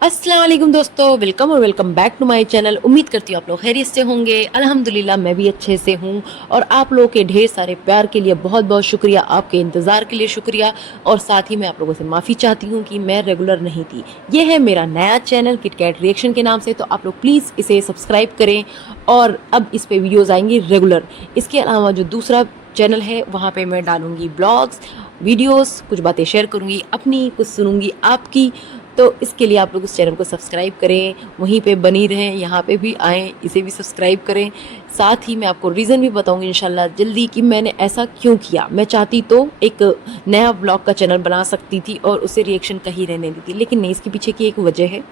अस्सलाम वालेकुम दोस्तों, वेलकम और welcome back to my channel. उम्मीद करती हूँ आप लोग खैरियत से होंगे। अल्हम्दुलिल्लाह मैं भी अच्छे से हूँ और आप लोगों के ढेर सारे प्यार के लिए बहुत बहुत शुक्रिया, आपके इंतज़ार के लिए शुक्रिया। और साथ ही मैं आप लोगों से माफ़ी चाहती हूँ कि मैं रेगुलर नहीं थी। ये है मेरा नया चैनल किटकैट रिएक्शन के नाम से, तो आप लोग प्लीज़ इसे सब्सक्राइब करें और अब इस पर वीडियोज़ आएंगी रेगुलर। इसके अलावा जो दूसरा चैनल है वहाँ पे मैं डालूँगी ब्लॉग्स, वीडियोस, कुछ बातें शेयर करूँगी अपनी, कुछ सुनूँगी आपकी। तो इसके लिए आप लोग उस चैनल को सब्सक्राइब करें, वहीं पे बनी रहें, यहाँ पे भी आएँ, इसे भी सब्सक्राइब करें। साथ ही मैं आपको रीज़न भी बताऊँगी इंशाल्लाह जल्दी कि मैंने ऐसा क्यों किया। मैं चाहती तो एक नया ब्लॉग का चैनल बना सकती थी और उसे रिएक्शन का ही रहने दी थी, लेकिन नहीं, इसके पीछे की एक वजह है,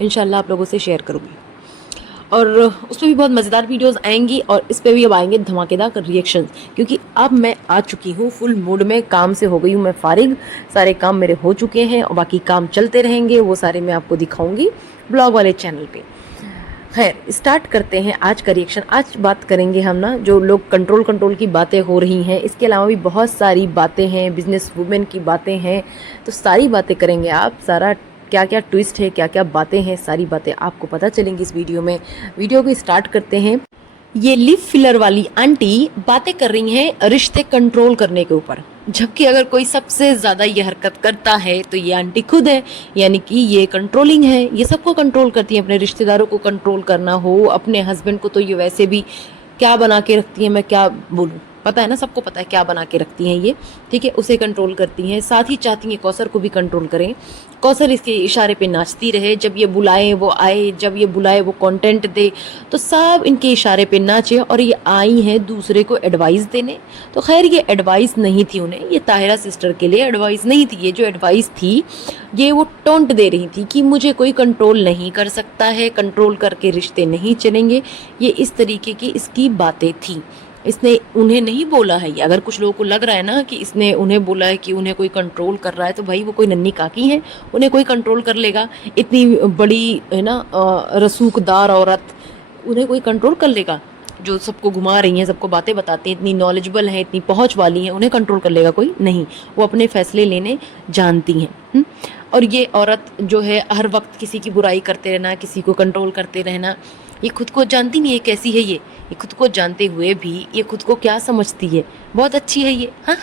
इंशाल्लाह आप लोगों से शेयर करूँगी। और उस पर भी बहुत मज़ेदार वीडियोस आएंगी और इस पर भी अब आएंगे धमाकेदार रिएक्शंस, क्योंकि अब मैं आ चुकी हूँ फुल मूड में। काम से हो गई हूँ मैं फारिग, सारे काम मेरे हो चुके हैं और बाकी काम चलते रहेंगे, वो सारे मैं आपको दिखाऊंगी ब्लॉग वाले चैनल पे। खैर, स्टार्ट करते हैं आज का रिएक्शन। आज बात करेंगे हम ना, जो लोग कंट्रोल की बातें हो रही हैं, इसके अलावा भी बहुत सारी बातें हैं, बिजनेस वुमेन की बातें हैं, तो सारी बातें करेंगे। आप सारा क्या क्या ट्विस्ट है, क्या क्या बातें हैं, सारी बातें आपको पता चलेंगी इस वीडियो में। वीडियो को स्टार्ट करते हैं। ये लिप फिलर वाली आंटी बातें कर रही हैं रिश्ते कंट्रोल करने के ऊपर, जबकि अगर कोई सबसे ज़्यादा ये हरकत करता है तो ये आंटी खुद है, यानी कि ये कंट्रोलिंग है। ये सबको कंट्रोल करती है, अपने रिश्तेदारों को कंट्रोल करना हो, अपने हस्बैंड को तो ये वैसे भी क्या बना के रखती है, मैं क्या बोलूँ, पता है ना, सबको पता है क्या बना के रखती हैं ये, ठीक है। उसे कंट्रोल करती हैं, साथ ही चाहती हैं कौसर को भी कंट्रोल करें। कौसर इसके इशारे पे नाचती रहे, जब ये बुलाए वो आए, जब ये बुलाए वो कंटेंट दे, तो सब इनके इशारे पे नाचे। और ये आई हैं दूसरे को एडवाइस देने, तो खैर ये एडवाइस नहीं थी उन्हें, ये ताहिरा सिस्टर के लिए एडवाइस नहीं थी। ये जो एडवाइस थी ये वो टोंट दे रही थी कि मुझे कोई कंट्रोल नहीं कर सकता है, कंट्रोल करके रिश्ते नहीं चलेंगे, ये इस तरीके की इसकी बातें थी। इसने उन्हें नहीं बोला है ये। अगर कुछ लोगों को लग रहा है ना कि इसने उन्हें बोला है कि उन्हें कोई कंट्रोल कर रहा है, तो भाई वो कोई नन्ही काकी है, उन्हें कोई कंट्रोल कर लेगा? इतनी बड़ी है ना रसूखदार औरत, उन्हें कोई कंट्रोल कर लेगा? जो सबको घुमा रही हैं, सबको बातें बताती हैं, इतनी नॉलेजेबल हैं, इतनी पहुंच वाली हैं, उन्हें कंट्रोल कर लेगा कोई? नहीं, वो अपने फैसले लेने जानती हैं। और ये औरत जो है हर वक्त किसी की बुराई करते रहना, किसी को कंट्रोल करते रहना, ये खुद को जानती नहीं है कैसी है ये खुद को जानते हुए भी ये खुद को क्या समझती है, बहुत अच्छी है ये, हाँ।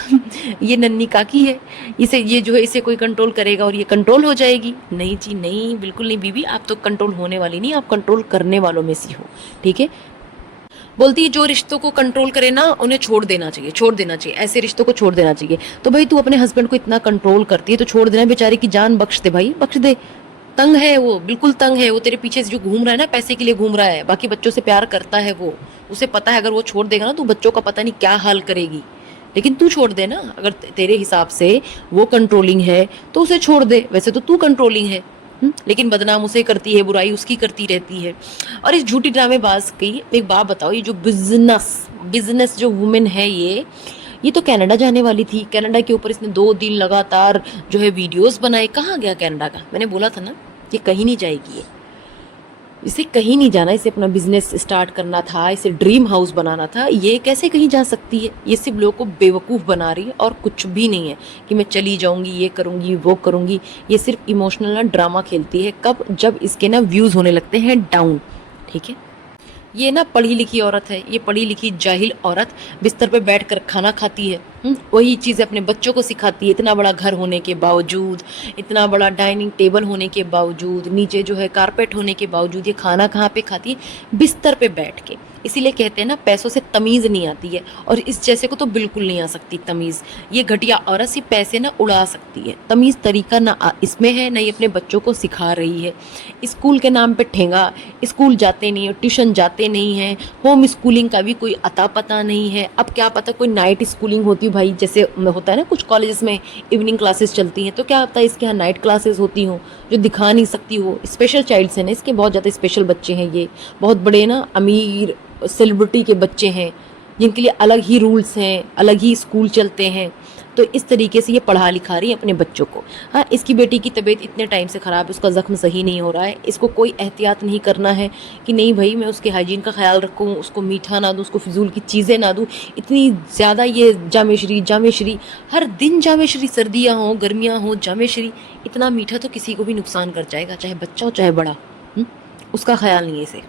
ये नन्ही काकी है, इसे ये जो है इसे कोई कंट्रोल करेगा और ये कंट्रोल हो जाएगी? नहीं जी नहीं, बिल्कुल नहीं बीबी, आप तो कंट्रोल होने वाली नहीं, आप कंट्रोल करने वालों में से हो, ठीक है। बोलती है जो रिश्तों को कंट्रोल करे ना उन्हें छोड़ देना चाहिए, छोड़ देना चाहिए, ऐसे रिश्तों को छोड़ देना चाहिए। तो भाई तू अपने हस्बैंड को इतना कंट्रोल करती है तो छोड़ देना, बेचारे की जान बख्श दे भाई, बख्श दे। तंग है वो, बिल्कुल तंग है वो, तेरे पीछे जो घूम रहा है ना, पैसे के लिए घूम रहा है, बाकी बच्चों से प्यार करता है वो, उसे पता है अगर वो छोड़ देगा ना तो बच्चों का पता नहीं क्या हाल करेगी। लेकिन तू छोड़ दे ना, अगर तेरे हिसाब से वो कंट्रोलिंग है तो उसे छोड़ दे, वैसे तो तू कंट्रोलिंग है। लेकिन बदनाम उसे करती है, बुराई उसकी करती रहती है। और इस झूठी ड्रामेबाज की एक बात बताओ, ये जो बिजनेस जो वुमेन है ये तो कनाडा जाने वाली थी। कनाडा के ऊपर इसने 2 दिन लगातार जो है वीडियोस बनाए। कहाँ गया कनाडा का? मैंने बोला था ना ये कहीं नहीं जाएगी, ये इसे कहीं नहीं जाना, इसे अपना बिजनेस स्टार्ट करना था, इसे ड्रीम हाउस बनाना था। ये कैसे कहीं जा सकती है? ये सिर्फ लोगों को बेवकूफ़ बना रही है और कुछ भी नहीं है कि मैं चली जाऊंगी, ये करूंगी, वो करूंगी। ये सिर्फ इमोशनल ना ड्रामा खेलती है, कब? जब इसके ना व्यूज़ होने लगते हैं डाउन, ठीक है। ये ना पढ़ी लिखी औरत है, ये पढ़ी लिखी जाहिल औरत बिस्तर पे बैठकर खाना खाती है, वही चीज़ अपने बच्चों को सिखाती है। इतना बड़ा घर होने के बावजूद, इतना बड़ा डाइनिंग टेबल होने के बावजूद, नीचे जो है कारपेट होने के बावजूद, ये खाना कहाँ पे खाती है? बिस्तर पे बैठ के। इसीलिए कहते हैं ना पैसों से तमीज़ नहीं आती है, और इस जैसे को तो बिल्कुल नहीं आ सकती तमीज़। ये घटिया औरत से पैसे ना उड़ा सकती है, तमीज़ तरीका ना इसमें है, ना ये अपने बच्चों को सिखा रही है। स्कूल के नाम पे ठेंगा, स्कूल जाते नहीं है, ट्यूशन जाते नहीं हैं, होम स्कूलिंग का भी कोई अता पता नहीं है। अब क्या पता कोई नाइट स्कूलिंग होती भाई, जैसे होता है ना कुछ कॉलेजेस में इवनिंग क्लासेस चलती हैं, तो क्या पता इसके यहाँ नाइट क्लासेस होती हों जो दिखा नहीं सकती हो। स्पेशल चाइल्ड्स हैं ना इसके, बहुत ज़्यादा स्पेशल बच्चे हैं ये, बहुत बड़े ना अमीर सेलिब्रिटी के बच्चे हैं जिनके लिए अलग ही रूल्स हैं, अलग ही स्कूल चलते हैं। तो इस तरीके से ये पढ़ा लिखा रही है अपने बच्चों को। हाँ, इसकी बेटी की तबीयत इतने टाइम से ख़राब है, उसका ज़ख्म सही नहीं हो रहा है, इसको कोई एहतियात नहीं करना है कि नहीं भाई मैं उसके हाइजीन का ख्याल रखूँ, उसको मीठा ना दूँ, उसको फिजूल की चीज़ें ना दूँ। इतनी ज़्यादा ये जामेश्री हर दिन जामेश्री, सर्दियाँ हों गर्मियाँ हों जामेश्री, इतना मीठा तो किसी को भी नुकसान कर जाएगा, चाहे बच्चा हो चाहे बड़ा। उसका ख्याल नहीं है इसे।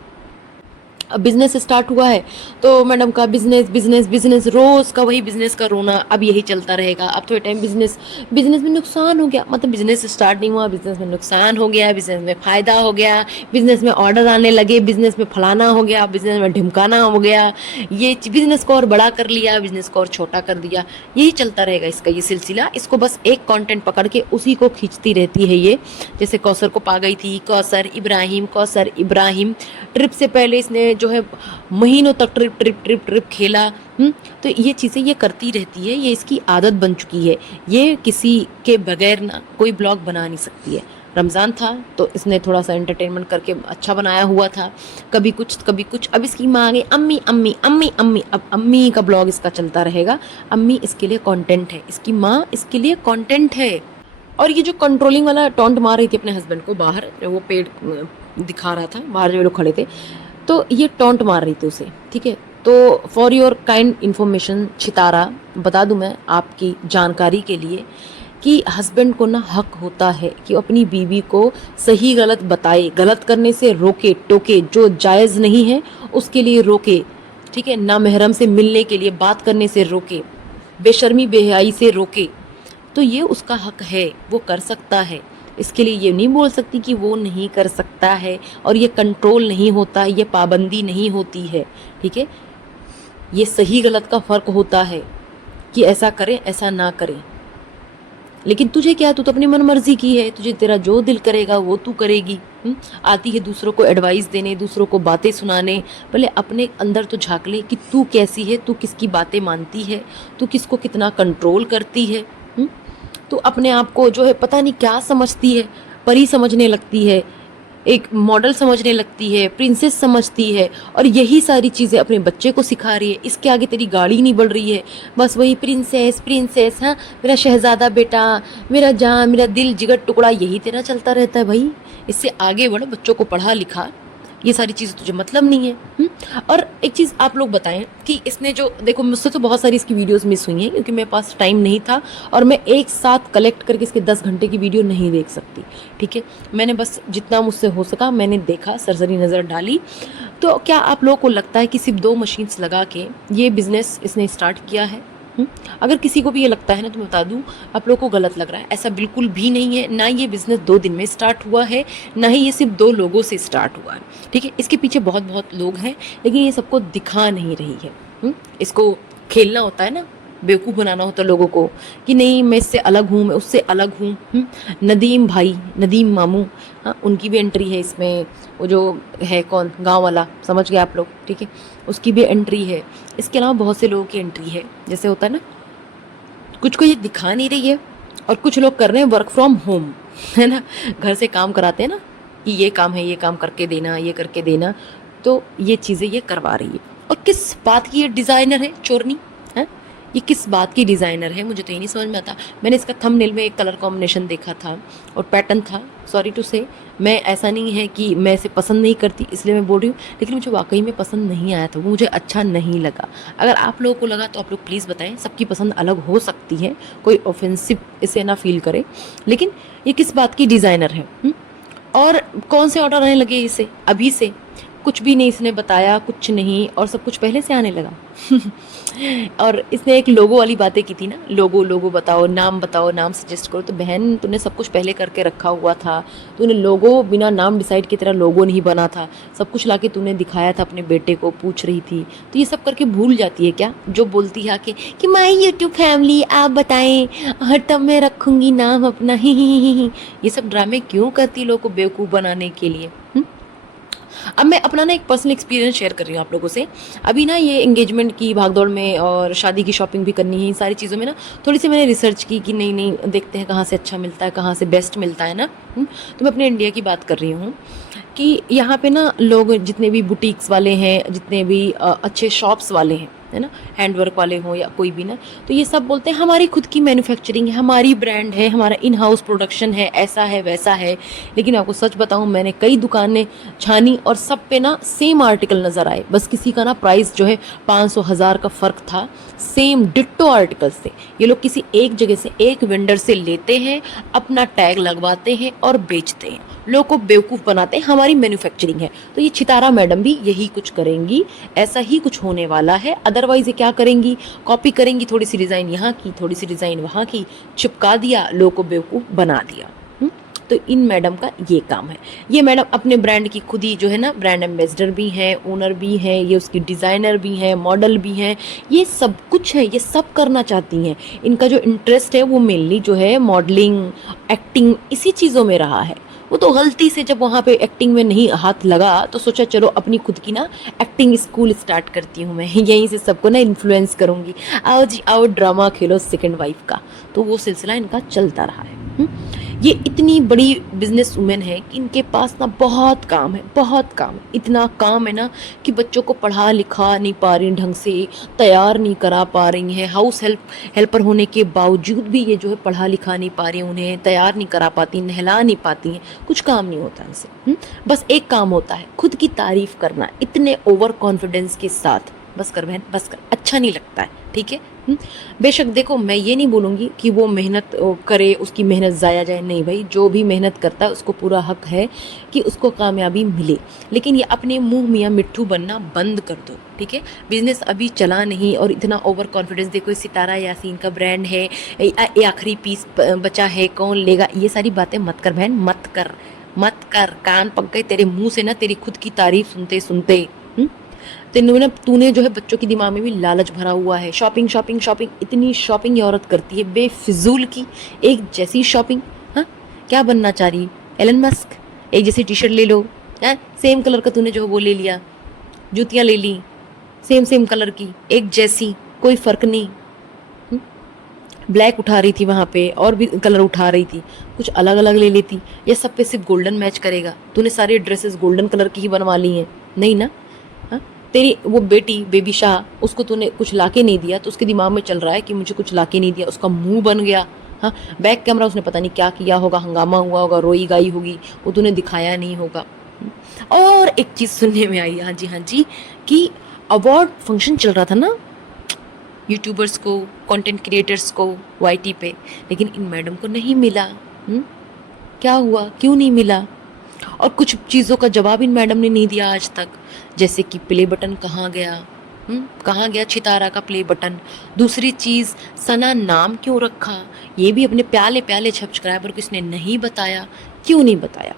अब बिजनेस स्टार्ट हुआ है तो मैडम का बिजनेस बिजनेस बिजनेस, रोज का वही बिजनेस का रोना, अब यही चलता रहेगा। अब थोड़े टाइम बिजनेस बिजनेस में नुकसान हो गया, मतलब बिजनेस स्टार्ट नहीं हुआ, बिजनेस में नुकसान हो गया, बिजनेस में फायदा हो गया, बिजनेस में ऑर्डर आने लगे, बिजनेस में फलाना हो गया, बिजनेस में ढिमकाना हो गया, ये बिजनेस को और बड़ा कर लिया, बिजनेस को और छोटा कर दिया। यही चलता रहेगा इसका ये सिलसिला। इसको बस एक कंटेंट पकड़ के उसी को खींचती रहती है ये। जैसे कौसर को पा गई थी, कौसर इब्राहिम ट्रिप से पहले इसने जो है महीनों तक ट्रिप खेला। तो ये चीज़ें ये करती रहती है, ये इसकी आदत बन चुकी है। ये किसी के बगैर ना कोई ब्लॉग बना नहीं सकती है। रमज़ान था तो इसने थोड़ा सा एंटरटेनमेंट करके अच्छा बनाया हुआ था, कभी कुछ। अब इसकी माँ आ गई अम्मी अम्मी अम्मी अम्मी, अब अम्मी का ब्लॉग इसका चलता रहेगा। अम्मी इसके लिए कंटेंट है, इसकी माँ इसके लिए कंटेंट है। और ये जो कंट्रोलिंग वाला टॉन्ट मार रही थी अपने हस्बैंड को बाहर, वो पेड़ दिखा रहा था बाहर जो लोग खड़े थे, तो ये टॉन्ट मार रही थी उसे, ठीक है। तो फॉर योर काइंड इन्फॉर्मेशन छितारा बता दूं मैं आपकी जानकारी के लिए कि हस्बैंड को ना हक होता है कि अपनी बीवी को सही गलत बताए, गलत करने से रोके टोके, जो जायज़ नहीं है उसके लिए रोके, ठीक है। ना महरम से मिलने के लिए बात करने से रोके, बेशर्मी बेहयाई से रोके, तो ये उसका हक है, वो कर सकता है। इसके लिए ये नहीं बोल सकती कि वो नहीं कर सकता है, और ये कंट्रोल नहीं होता, ये पाबंदी नहीं होती है, ठीक है। ये सही गलत का फ़र्क होता है कि ऐसा करें ऐसा ना करें। लेकिन तुझे क्या, तू तो अपनी मन मर्जी की है, तुझे तेरा जो दिल करेगा वो तू करेगी। आती है दूसरों को एडवाइस देने, दूसरों को बातें सुनाने, पहले अपने अंदर तो झाँक ले कि तू कैसी है, तू किसकी बातें मानती है, तू किसको कितना कंट्रोल करती है। तो अपने आप को जो है पता नहीं क्या समझती है, परी समझने लगती है, एक मॉडल समझने लगती है, प्रिंसेस समझती है, और यही सारी चीज़ें अपने बच्चे को सिखा रही है। इसके आगे तेरी गाड़ी नहीं बढ़ रही है, बस वही प्रिंसेस प्रिंसेस, हाँ मेरा शहजादा बेटा, मेरा जान, मेरा दिल जिगर टुकड़ा, यही तेरा चलता रहता है। भाई इससे आगे बढ़ो, बच्चों को पढ़ा लिखा, ये सारी चीज़ें तुझे मतलब नहीं है। और एक चीज़ आप लोग बताएं कि इसने जो देखो, मुझसे तो बहुत सारी इसकी वीडियोस मिस हुई हैं क्योंकि मेरे पास टाइम नहीं था, और मैं एक साथ कलेक्ट करके इसके 10 घंटे की वीडियो नहीं देख सकती, ठीक है। मैंने बस जितना मुझसे हो सका मैंने देखा, सरसरी नज़र डाली। तो क्या आप लोगों को लगता है कि सिर्फ 2 मशीन्स लगा के ये बिज़नेस इसने स्टार्ट किया है? अगर किसी को भी ये लगता है ना तो मैं बता दूं आप लोगों को गलत लग रहा है। ऐसा बिल्कुल भी नहीं है, ना ये बिज़नेस 2 दिन में स्टार्ट हुआ है, ना ही ये सिर्फ 2 लोगों से स्टार्ट हुआ है, ठीक है। इसके पीछे बहुत बहुत लोग हैं, लेकिन ये सबको दिखा नहीं रही है। इसको खेलना होता है ना, बेवकूफ़ बनाना होता है लोगों को कि नहीं मैं इससे अलग हूँ, मैं उससे अलग हूँ। नदीम भाई, नदीम मामू, हाँ उनकी भी एंट्री है इसमें। वो जो है कौन, गांव वाला, समझ गए आप लोग, ठीक है, उसकी भी एंट्री है। इसके अलावा बहुत से लोगों की एंट्री है। जैसे होता है ना, कुछ को ये दिखा नहीं रही है, और कुछ लोग कर रहे हैं वर्क फ्रॉम होम, है ना, घर से काम कराते हैं ना कि ये काम है, ये काम करके देना, ये करके देना, तो ये चीज़ें ये करवा रही है। और किस बात की ये डिज़ाइनर है चोरनी, है ये किस बात की डिज़ाइनर है, मुझे तो ये नहीं समझ में आता। मैंने इसका थंबनेल में एक कलर कॉम्बिनेशन देखा था और पैटर्न था, सॉरी टू से, मैं ऐसा नहीं है कि मैं इसे पसंद नहीं करती इसलिए मैं बोल रही हूँ, लेकिन मुझे वाकई में पसंद नहीं आया था, वो मुझे अच्छा नहीं लगा। अगर आप लोगों को लगा तो आप लोग प्लीज़ बताएं, सबकी पसंद अलग हो सकती है, कोई ऑफेंसिव इसे ना फील करे। लेकिन ये किस बात की डिज़ाइनर है, और कौन से ऑर्डर आने लगे इसे अभी से? कुछ भी नहीं इसने बताया, कुछ नहीं, और सब कुछ पहले से आने लगा। और इसने एक लोगो वाली बातें की थी ना, लोगो बताओ, नाम सजेस्ट करो। तो बहन तूने सब कुछ पहले करके रखा हुआ था, तूने लोगो बिना नाम डिसाइड की तेरा लोगो नहीं बना था, सब कुछ लाके तूने दिखाया था अपने बेटे को, पूछ रही थी। तो ये सब करके भूल जाती है क्या, जो बोलती है कि माई यूट्यूब फैमिली आप बताएं, हर तब मैं रखूँगी नाम अपना, ही। ये सब ड्रामे क्यों करती लोगों को बेवकूफ़ बनाने के लिए? अब मैं अपना ना एक पर्सनल एक्सपीरियंस शेयर कर रही हूँ आप लोगों से। अभी ना ये एंगेजमेंट की भागदौड़ में और शादी की शॉपिंग भी करनी है, इन सारी चीज़ों में ना थोड़ी सी मैंने रिसर्च की कि नहीं देखते हैं कहाँ से अच्छा मिलता है, कहाँ से बेस्ट मिलता है ना। तो मैं अपने इंडिया की बात कर रही हूँ कि यहाँ पे ना लोग जितने भी बुटीक्स वाले हैं, जितने भी अच्छे शॉप्स वाले हैं है ना, हैंडवर्क वाले हों या कोई भी ना, तो ये सब बोलते हैं हमारी खुद की मैन्युफैक्चरिंग है, हमारी ब्रांड है, हमारा इन हाउस प्रोडक्शन है, ऐसा है वैसा है। लेकिन आपको सच बताऊं, मैंने कई दुकानें छानी और सब पे ना सेम आर्टिकल नज़र आए, बस किसी का ना प्राइस जो है 500 हज़ार का फ़र्क था, सेम डिट्टो आर्टिकल्स थे। ये लोग किसी एक जगह से एक वेंडर से लेते हैं, अपना टैग लगवाते हैं और बेचते हैं, लोगों को बेवकूफ़ बनाते हैं, हमारी मैन्युफैक्चरिंग है। तो ये छितारा मैडम भी यही कुछ करेंगी, ऐसा ही कुछ होने वाला है। अदरवाइज ये क्या करेंगी, कॉपी करेंगी, थोड़ी सी डिज़ाइन यहाँ की, थोड़ी सी डिज़ाइन वहाँ की, चिपका दिया, लोगों को बेवकूफ़ बना दिया। तो इन मैडम का ये काम है। ये मैडम अपने ब्रांड की खुद ही जो है ना ब्रांड एम्बेसडर भी हैं, ओनर भी हैं, ये उसकी डिज़ाइनर भी हैं, मॉडल भी हैं, ये सब कुछ है, ये सब करना चाहती हैं। इनका जो इंटरेस्ट है वो मेनली जो है मॉडलिंग, एक्टिंग, इसी चीज़ों में रहा है। वो तो गलती से जब वहाँ पे एक्टिंग में नहीं हाथ लगा तो सोचा चलो अपनी खुद की ना एक्टिंग स्कूल स्टार्ट करती हूँ मैं, यहीं से सबको ना इन्फ्लुएंस करूँगी, आओ जी आओ ड्रामा खेलो सेकंड वाइफ का। तो वो सिलसिला इनका चलता रहा है। ये इतनी बड़ी बिजनेस वुमेन है कि इनके पास ना बहुत काम है, बहुत काम, इतना काम है ना कि बच्चों को पढ़ा लिखा नहीं पा रही ढंग से, तैयार नहीं करा पा रही हैं, हाउस हेल्पर होने के बावजूद भी ये जो है पढ़ा लिखा नहीं पा रही, उन्हें तैयार नहीं करा पाती, नहला नहीं पाती हैं, कुछ काम नहीं होता इनसे। बस एक काम होता है, खुद की तारीफ करना इतने ओवर कॉन्फिडेंस के साथ। बस कर बहन बस कर, अच्छा नहीं लगता है, ठीक है। बेशक देखो, मैं ये नहीं बोलूँगी कि वो मेहनत करे, उसकी मेहनत ज़ाया जाए, नहीं भाई, जो भी मेहनत करता है उसको पूरा हक है कि उसको कामयाबी मिले। लेकिन ये अपने मुंह मियाँ मिट्ठू बनना बंद कर दो, ठीक है। बिजनेस अभी चला नहीं और इतना ओवर कॉन्फिडेंस, देखो सितारा यासीन का ब्रांड है, ये आखिरी पीस बचा है, कौन लेगा, ये सारी बातें मत कर बहन, मत कर मत कर। कान पक गए तेरे मुंह से ना तेरी खुद की तारीफ सुनते सुनते। तूने जो है बच्चों के दिमाग में भी लालच भरा हुआ है, शॉपिंग शॉपिंग शॉपिंग, इतनी शॉपिंग ये औरत करती है बेफिजूल की, एक जैसी शॉपिंग। हाँ, क्या बनना चाह रही, एलन मस्क, एक जैसी टी शर्ट ले लो, है सेम कलर का, तूने जो वो ले लिया, जूतियाँ ले ली सेम सेम कलर की, एक जैसी, कोई फ़र्क नहीं। ब्लैक उठा रही थी वहाँ पे, और भी कलर उठा रही थी, कुछ अलग अलग ले लेती। ये सब पे सिर्फ गोल्डन मैच करेगा, तूने सारी ड्रेसेस गोल्डन कलर की ही बनवा ली हैं, नहीं ना। हाँ, तेरी वो बेटी बेबी शाह, उसको तूने कुछ लाके नहीं दिया तो उसके दिमाग में चल रहा है कि मुझे कुछ लाके नहीं दिया, उसका मुंह बन गया। हाँ, बैक कैमरा उसने पता नहीं क्या किया होगा, हंगामा हुआ होगा, रोई गाई होगी, वो तूने दिखाया नहीं होगा। और एक चीज़ सुनने में आई, हाँ जी, कि अवार्ड फंक्शन चल रहा था ना यूट्यूबर्स को, कंटेंट क्रिएटर्स को वाईटी पे, लेकिन इन मैडम को नहीं मिला। क्या हुआ, क्यों नहीं मिला? और कुछ चीज़ों का जवाब इन मैडम ने नहीं दिया आज तक, जैसे कि प्ले बटन कहाँ गया, कहाँ गया छितारा का प्ले बटन। दूसरी चीज़, सना नाम क्यों रखा, ये भी अपने प्याले प्याले सब्सक्राइबर को इसने नहीं बताया, क्यों नहीं बताया?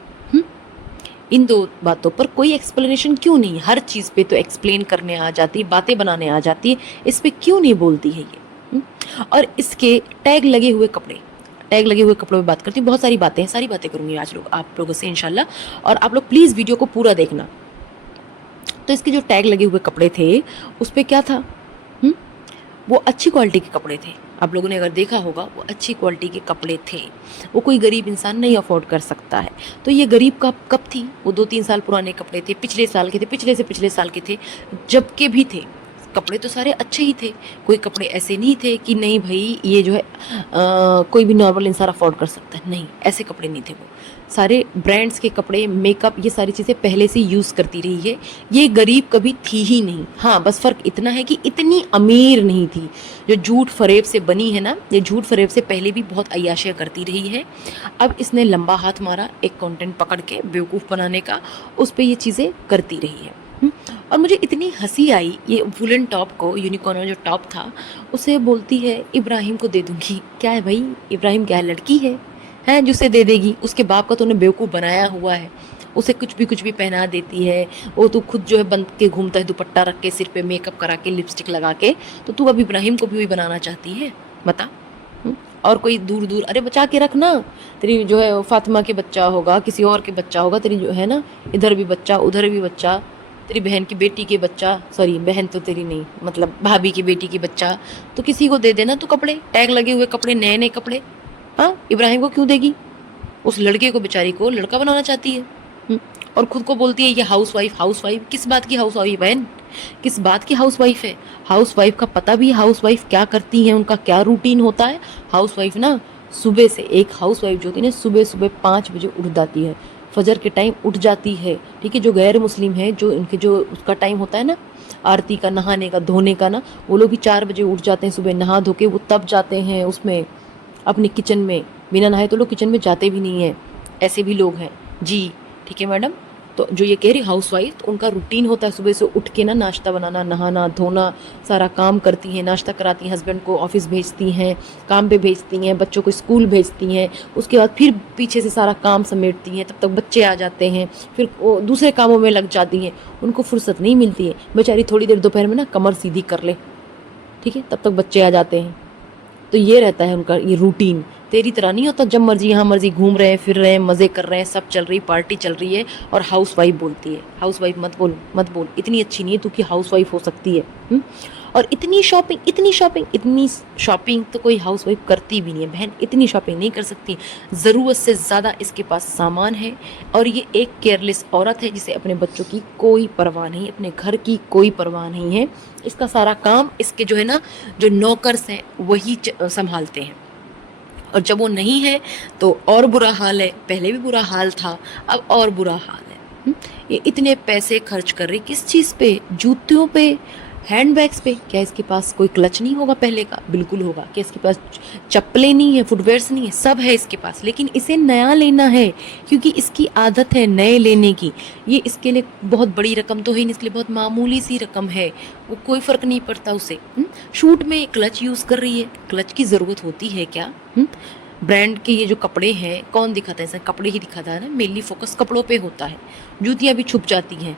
इन दो बातों पर कोई एक्सप्लेनेशन क्यों नहीं? हर चीज़ पे तो एक्सप्लेन करने आ जाती है, बातें बनाने आ जाती है, इस पे क्यों नहीं बोलती है ये? और इसके टैग लगे हुए कपड़े, टैग लगे हुए कपड़ों में बात करती हूँ, बहुत सारी बातें हैं, सारी बातें करूँगी आज आप लोगों से इंशाल्लाह, और आप लोग प्लीज़ वीडियो को पूरा देखना। तो इसके जो टैग लगे हुए कपड़े थे उस पर क्या था, वो अच्छी क्वालिटी के कपड़े थे, आप लोगों ने अगर देखा होगा वो अच्छी क्वालिटी के कपड़े थे, वो कोई गरीब इंसान नहीं अफोर्ड कर सकता है। तो ये गरीब कब थी, वो 2-3 साल पुराने कपड़े थे, पिछले साल के थे, पिछले से पिछले साल के थे, जब के भी थे, कपड़े तो सारे अच्छे ही थे, कोई कपड़े ऐसे नहीं थे कि नहीं भाई ये जो है कोई भी नॉर्मल इंसान अफोर्ड कर सकता है, नहीं, ऐसे कपड़े नहीं थे। वो सारे ब्रांड्स के कपड़े, मेकअप, ये सारी चीज़ें पहले से यूज़ करती रही है, ये गरीब कभी थी ही नहीं। हाँ, बस फ़र्क इतना है कि इतनी अमीर नहीं थी। जो झूठ फरेब से बनी है ना, ये झूठ फरेब से पहले भी बहुत अय्याशियाँ करती रही है, अब इसने लंबा हाथ मारा एक कंटेंट पकड़ के बेवकूफ़ बनाने का, उस पर ये चीज़ें करती रही है। और मुझे इतनी हंसी आई, ये वुलन टॉप को, यूनिकॉर्न जो टॉप था, उसे बोलती है इब्राहिम को दे दूंगी। क्या है भाई, इब्राहिम क्या है, लड़की है जिसे दे देगी? उसके बाप का तो उन्हें बेवकूफ़ बनाया हुआ है, उसे कुछ भी पहना देती है, वो तो खुद जो है बंद के घूमता है दुपट्टा रख के, सिर पे मेकअप करा के, लिपस्टिक लगा के, तो तू अब इब्राहिम को भी वही बनाना चाहती है, बता। और कोई दूर दूर, अरे बचा के रखना, तेरी जो है फातिमा के बच्चा होगा, किसी और के बच्चा होगा, तेरी जो है ना इधर भी बच्चा उधर भी बच्चा, तेरी बहन की बेटी के बच्चा, सॉरी बहन तो तेरी नहीं, मतलब भाभी की बेटी की बच्चा, तो किसी को दे देना तू कपड़े, टैग लगे हुए कपड़े, नए नए कपड़े। हाँ, इब्राहिम को क्यों देगी? उस लड़के को, बेचारी को लड़का बनाना चाहती है। और खुद को बोलती है ये हाउसवाइफ। हाउसवाइफ किस बात की हाउसवाइफ बहन, किस बात की हाउसवाइफ है? हाउसवाइफ का पता भी है हाउसवाइफ क्या करती हैं, उनका क्या रूटीन होता है। हाउसवाइफ ना सुबह से, एक हाउसवाइफ जो होती है ना सुबह सुबह 5 बजे उठ जाती है, फजर के टाइम उठ जाती है, ठीक है। जो गैर मुस्लिम है, जो इनके जो उसका टाइम होता है ना आरती का, नहाने का, धोने का ना, वो लोग भी 4 बजे उठ जाते हैं सुबह, नहा धो के वो तब जाते हैं उसमें अपने किचन में। बिना नहाए तो लोग किचन में जाते भी नहीं हैं, ऐसे भी लोग हैं जी, ठीक है मैडम। तो जो ये कह रही हाउस वाइफ, तो उनका रूटीन होता है सुबह से उठ के ना नाश्ता बनाना, नहाना धोना, सारा काम करती हैं, नाश्ता कराती हैं, हस्बैंड को ऑफिस भेजती हैं, काम पे भेजती हैं, बच्चों को स्कूल भेजती हैं, उसके बाद फिर पीछे से सारा काम समेटती हैं, तब तक बच्चे आ जाते हैं, फिर वो दूसरे कामों में लग जाती हैं, उनको फुर्सत नहीं मिलती है। बेचारी थोड़ी देर दोपहर में ना कमर सीधी कर ले, ठीक है, तब तक बच्चे आ जाते हैं। तो ये रहता है उनका ये रूटीन। तेरी तरह नहीं होता जब मर्जी यहाँ मर्जी घूम रहे हैं, फिर रहे हैं, मज़े कर रहे हैं, सब चल रही, पार्टी चल रही है, और हाउस वाइफ बोलती है। हाउस वाइफ मत बोल, मत बोल, इतनी अच्छी नहीं है तू कि हाउस वाइफ हो सकती है। और इतनी शॉपिंग, इतनी शॉपिंग, इतनी शॉपिंग तो कोई हाउस वाइफ करती भी नहीं है बहन, इतनी शॉपिंग नहीं कर सकती। ज़रूरत से ज़्यादा इसके पास सामान है, और ये एक केयरलेस औरत है जिसे अपने बच्चों की कोई परवाह नहीं, अपने घर की कोई परवाह नहीं है। इसका सारा काम इसके जो है ना, जो नौकर्स हैं वही संभालते हैं, और जब वो नहीं है तो और बुरा हाल है। पहले भी बुरा हाल था, अब और बुरा हाल है। ये इतने पैसे खर्च कर रही किस चीज़ पे? जूतियों पे, हैंडबैग्स पे। क्या इसके पास कोई क्लच नहीं होगा पहले का? बिल्कुल होगा। क्या इसके पास चप्पलें नहीं है, फुटवेयर्स नहीं है? सब है इसके पास, लेकिन इसे नया लेना है क्योंकि इसकी आदत है नए लेने की। ये इसके लिए बहुत बड़ी रकम तो है नहीं, इसके लिए बहुत मामूली सी रकम है, वो कोई फ़र्क नहीं पड़ता उसे। शूट में क्लच यूज़ कर रही है, क्लच की ज़रूरत होती है क्या? ब्रांड के ये जो कपड़े हैं, कौन दिखाता है? ऐसा कपड़े ही दिखाता है ना, मेनली फोकस कपड़ों पे होता है। जूतियाँ भी छुप जाती हैं,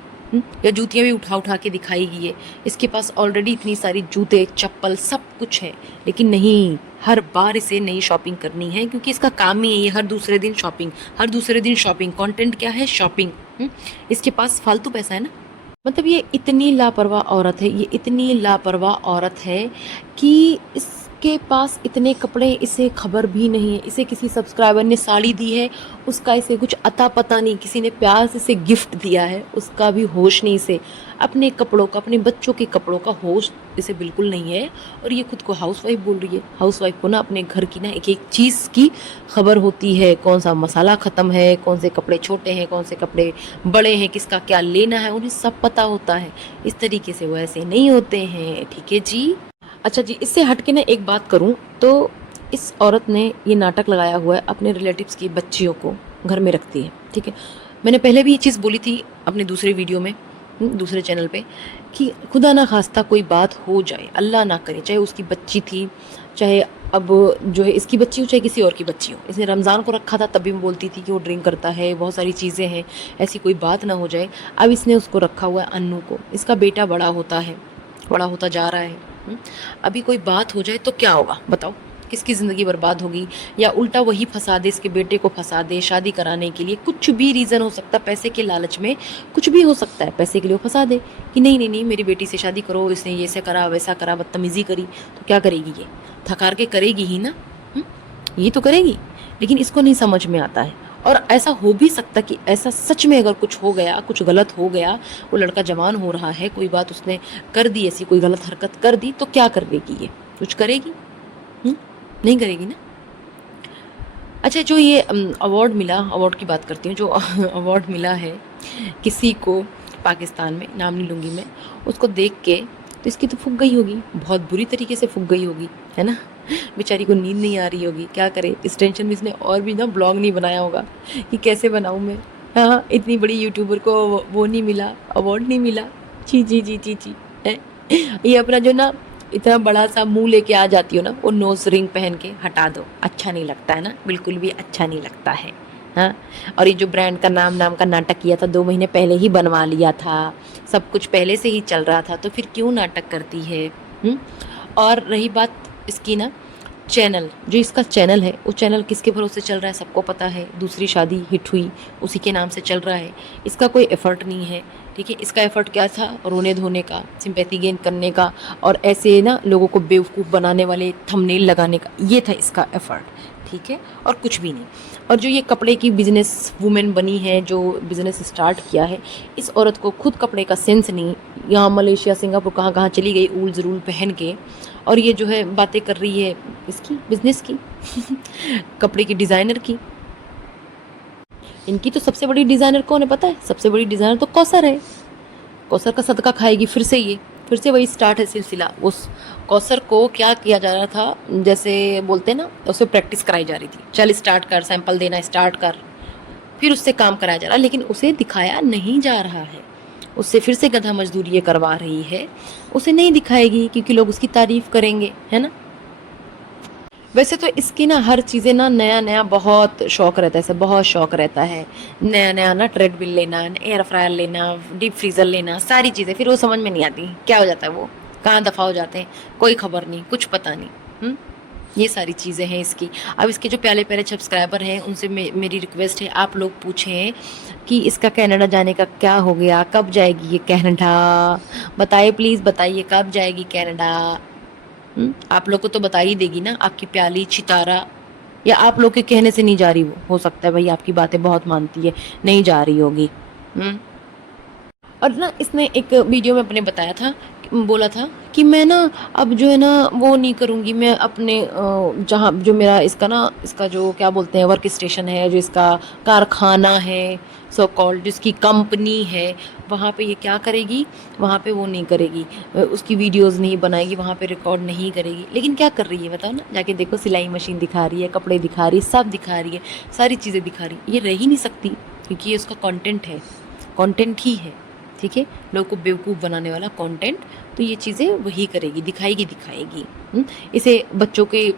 या जूतियाँ भी उठा उठा के दिखाएगी ये। इसके पास ऑलरेडी इतनी सारी जूते, चप्पल, सब कुछ है, लेकिन नहीं, हर बार इसे नई शॉपिंग करनी है क्योंकि इसका काम ही है ये, हर दूसरे दिन शॉपिंग, हर दूसरे दिन शॉपिंग। कंटेंट क्या है? शॉपिंग। इसके पास फालतू पैसा है ना। मतलब ये इतनी लापरवाह औरत है, ये इतनी लापरवाह औरत है कि इसके पास इतने कपड़े, इसे खबर भी नहीं है। इसे किसी सब्सक्राइबर ने साड़ी दी है, उसका इसे कुछ अता पता नहीं, किसी ने प्यार से इसे गिफ्ट दिया है, उसका भी होश नहीं इसे। अपने कपड़ों का, अपने बच्चों के कपड़ों का होश इसे बिल्कुल नहीं है, और ये खुद को हाउसवाइफ बोल रही है। हाउसवाइफ को ना अपने घर की ना एक एक चीज़ की खबर होती है, कौन सा मसाला ख़त्म है, कौन से कपड़े छोटे हैं, कौन से कपड़े बड़े हैं, किसका क्या लेना है, उन्हें सब पता होता है। इस तरीके से वो ऐसे नहीं होते हैं, ठीक है जी। अच्छा जी, इससे हट के ना एक बात करूं तो इस औरत ने ये नाटक लगाया हुआ है, अपने रिलेटिव्स की बच्चियों को घर में रखती है, ठीक है। मैंने पहले भी ये चीज़ बोली थी अपने दूसरे वीडियो में, दूसरे चैनल पे, कि खुदा ना खास्ता कोई बात हो जाए, अल्लाह ना करे, चाहे उसकी बच्ची थी, चाहे अब जो है इसकी बच्ची हो, चाहे किसी और की बच्ची हो। इसने रमज़ान को रखा था, तब भी मैं बोलती थी कि वो ड्रिंक करता है, बहुत सारी चीज़ें हैं, ऐसी कोई बात ना हो जाए। अब इसने उसको रखा हुआ है अन्नू को, इसका बेटा बड़ा होता है, बड़ा होता जा रहा है। अभी कोई बात हो जाए तो क्या होगा बताओ? किसकी ज़िंदगी बर्बाद होगी? या उल्टा वही फंसा दे, इसके बेटे को फंसा दे शादी कराने के लिए। कुछ भी रीज़न हो सकता है, पैसे के लालच में कुछ भी हो सकता है, पैसे के लिए वो फंसा दे कि नहीं नहीं नहीं मेरी बेटी से शादी करो, इसने ये से करा वैसा करा, बदतमीज़ी करी, तो क्या करेगी ये? थकार के करेगी ही ना, ये तो करेगी। लेकिन इसको नहीं समझ में आता है। और ऐसा हो भी सकता कि ऐसा सच में अगर कुछ हो गया, कुछ गलत हो गया, वो लड़का जवान हो रहा है, कोई बात उसने कर दी, ऐसी कोई गलत हरकत कर दी, तो क्या करेगी ये? कुछ करेगी? नहीं करेगी ना। अच्छा, जो ये अवार्ड मिला, अवार्ड की बात करती हूँ, जो अवार्ड मिला है किसी को पाकिस्तान में, नाम नहीं लूँगी मैं, उसको देख के तो इसकी तो फूक गई होगी, बहुत बुरी तरीके से फूक गई होगी, है ना। बेचारी को नींद नहीं आ रही होगी, क्या करे, इस टेंशन में इसने और भी ना ब्लॉग नहीं बनाया होगा कि कैसे बनाऊँ मैं। हाँ, इतनी बड़ी यूट्यूबर को वो नहीं मिला, अवार्ड नहीं मिला, जी जी जी जी जी है। ये अपना जो ना इतना बड़ा सा मुंह लेके आ जाती हो ना, वो नोज रिंग पहन के हटा दो, अच्छा नहीं लगता है ना, बिल्कुल भी अच्छा नहीं लगता है। हाँ, और ये जो ब्रांड का नाम का नाटक किया था, 2 महीने पहले ही बनवा लिया था, सब कुछ पहले से ही चल रहा था, तो फिर क्यों नाटक करती है? और रही बात इसकी ना चैनल, जो इसका चैनल है, वो चैनल किसके भरोसे चल रहा है सबको पता है। दूसरी शादी हिट हुई, उसी के नाम से चल रहा है, इसका कोई एफर्ट नहीं है, ठीक है। इसका एफर्ट क्या था? रोने धोने का, सिंपैथी गेन करने का, और ऐसे ना लोगों को बेवकूफ़ बनाने वाले थंबनेल लगाने का, ये था इसका एफर्ट, ठीक है, और कुछ भी नहीं। और जो ये कपड़े की बिजनेस वुमेन बनी है, जो बिजनेस स्टार्ट किया है, इस औरत को खुद कपड़े का सेंस नहीं, यहाँ मलेशिया सिंगापुर कहाँ कहाँ चली गई ऊल ज़रूल पहन के, और ये जो है बातें कर रही है इसकी बिजनेस की कपड़े की डिज़ाइनर की। इनकी तो सबसे बड़ी डिज़ाइनर कौन है पता है? सबसे बड़ी डिज़ाइनर तो कौसर है। कौसर का सदका खाएगी फिर से ये, फिर से वही स्टार्ट है सिलसिला। उस कौसर को क्या किया जा रहा था, जैसे बोलते हैं ना, उसे प्रैक्टिस कराई जा रही थी, चल स्टार्ट कर, सैंपल देना स्टार्ट कर, फिर उससे काम कराया जा रहा है, लेकिन उसे दिखाया नहीं जा रहा है। उससे फिर से गधा मजदूरी ये करवा रही है, उसे नहीं दिखाएगी क्योंकि लोग उसकी तारीफ करेंगे, है ना। वैसे तो इसकी ना हर चीज़ें ना नया नया बहुत शौक रहता है, इसे बहुत शौक रहता है नया नया ना, ट्रेडमिल लेना, एयर फ्रायर लेना, डीप फ्रीज़र लेना, सारी चीज़ें। फिर वो समझ में नहीं आती क्या हो जाता है, वो कहाँ दफ़ा हो जाते हैं, कोई खबर नहीं, कुछ पता नहीं। ये सारी चीज़ें हैं इसकी। अब इसके जो प्यारे प्यारे सब्सक्राइबर हैं उनसे मेरी रिक्वेस्ट है, आप लोग पूछें कि इसका कनाडा जाने का क्या हो गया, कब जाएगी ये कनाडा, बताइए प्लीज़, बताइए कब जाएगी कनाडा। आप लोग को तो बता ही देगी ना आपकी प्याली चितारा, या आप लोग के कहने से नहीं जा रही, हो सकता है भाई आपकी बातें बहुत मानती है, नहीं जा रही होगी। और ना इसने एक वीडियो में अपने बताया था, बोला था कि मैं ना अब जो है ना वो नहीं करूँगी, मैं अपने जहाँ जो मेरा इसका ना, इसका जो क्या बोलते हैं वर्क स्टेशन है, जो इसका कारखाना है, सो कॉल्ड जिसकी कंपनी है, वहाँ पे ये क्या करेगी, वहाँ पे वो नहीं करेगी, उसकी वीडियोस नहीं बनाएगी, वहाँ पे रिकॉर्ड नहीं करेगी। लेकिन क्या कर रही है बताओ ना, जाके देखो, सिलाई मशीन दिखा रही है, कपड़े दिखा रही है, सब दिखा रही है, सारी चीज़ें दिखा रही है। ये रह ही नहीं सकती क्योंकि ये उसका कंटेंट है, कंटेंट ही है, ठीक है, लोगों को बेवकूफ़ बनाने वाला कंटेंट। तो ये चीज़ें वही करेगी, दिखाएगी। इसे बच्चों के,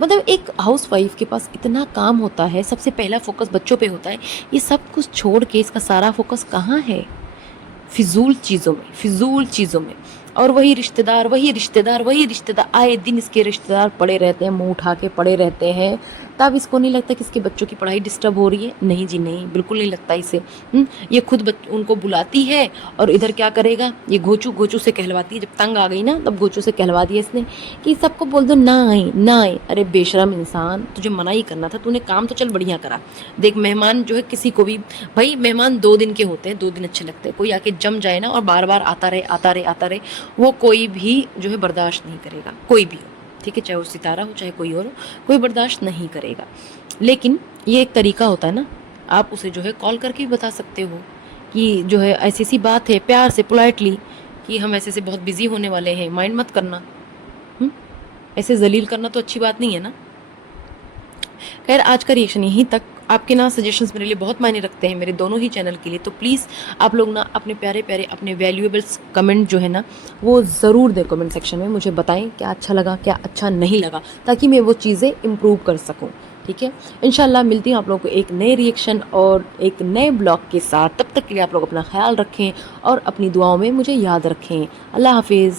मतलब एक हाउस वाइफ के पास इतना काम होता है, सबसे पहला फोकस बच्चों पे होता है, ये सब कुछ छोड़ के इसका सारा फोकस कहाँ है, फिजूल चीज़ों में। और वही रिश्तेदार आए दिन इसके रिश्तेदार पड़े रहते हैं, मुंह उठा के पड़े रहते हैं। तब इसको नहीं लगता कि इसके बच्चों की पढ़ाई डिस्टर्ब हो रही है? नहीं जी नहीं, बिल्कुल नहीं लगता इसे। ये खुद उनको बुलाती है और इधर क्या करेगा, ये घोचू से कहलवाती है। जब तंग आ गई ना तब घोचू से कहलवा दिया इसने कि सबको बोल दो ना आए। अरे बेशरम इंसान, तुझे मना ही करना था, तूने काम तो चल बढ़िया करा। देख मेहमान जो है, किसी को भी भाई मेहमान 2 दिन के होते हैं, 2 दिन अच्छे लगते हैं। कोई आके जम जाए ना और बार बार आता रहे, वो कोई भी जो है बर्दाश्त नहीं करेगा, कोई भी हो, ठीक है, चाहे वो सितारा हो चाहे कोई और हो, कोई बर्दाश्त नहीं करेगा। लेकिन ये एक तरीका होता है ना, आप उसे जो है कॉल करके भी बता सकते हो कि जो है ऐसी सी बात है, प्यार से पोलाइटली, कि हम ऐसे से बहुत बिजी होने वाले हैं, माइंड मत करना। ऐसे जलील करना तो अच्छी बात नहीं है ना। खैर आज का रिएक्शन यहीं तक। आपके ना सजेशंस मेरे लिए बहुत मायने रखते हैं, मेरे दोनों ही चैनल के लिए। तो प्लीज़ आप लोग ना अपने प्यारे अपने वैल्यूएबल्स कमेंट जो है ना वो ज़रूर दें कमेंट सेक्शन में, मुझे बताएं क्या अच्छा लगा क्या अच्छा नहीं लगा, ताकि मैं वो चीज़ें इम्प्रूव कर सकूं, ठीक है। इंशाल्लाह मिलती हूँ आप लोगों को एक नए रिएक्शन और एक नए ब्लॉग के साथ। तब तक के लिए आप लोग अपना ख्याल रखें और अपनी दुआओं में मुझे याद रखें। अल्लाह हाफिज़।